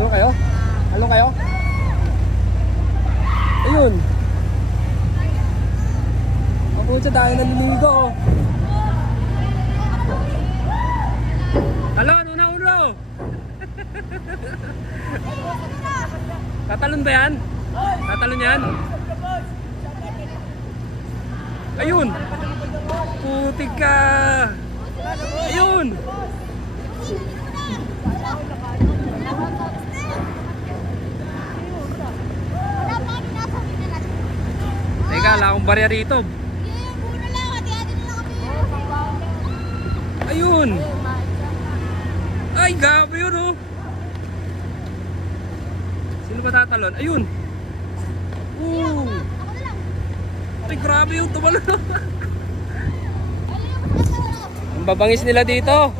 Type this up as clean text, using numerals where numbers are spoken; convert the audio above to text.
Talon kayo? Talon kayo? Ayun. Ako siya dahil naliligo. Talon, una-uno. Tatalon ba yan? Tatalon yan? Ayun. Putik ka. Ayun. Teka, wala akong barya rito. Ayun. Ay, gabi yun oh. Sino ba tatalon? Ayun. Ay, grabe yung tumalon. Ang babangis nila dito.